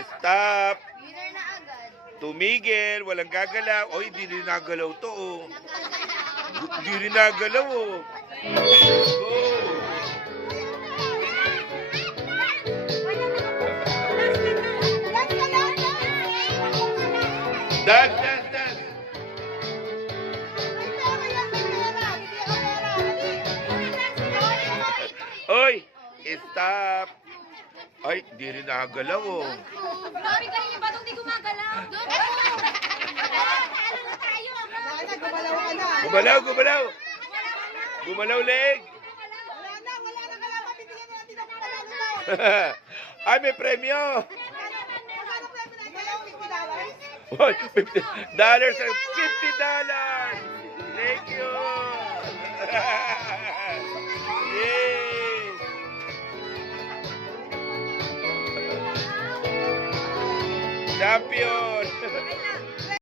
Stop. Winner na agad. Tumigil. Walang gagalaw. Oy, di rin nagalaw to, oh. Di rin nagalaw, oh. Go. Dance, dance, dance. Oy, stop. Ay, di rin nagalaw, oh. Grabe ka rin yung batong di gumagalaw. Gumalaw ka na. Gumalaw, gumalaw. Gumalaw, leg. Wala na kalaban. Bibigyan na natin ang panalo na. Ay, may premyo. Magkano premyo natin? $50? Oy, $50 and $50. Thank you. Yay. Champion.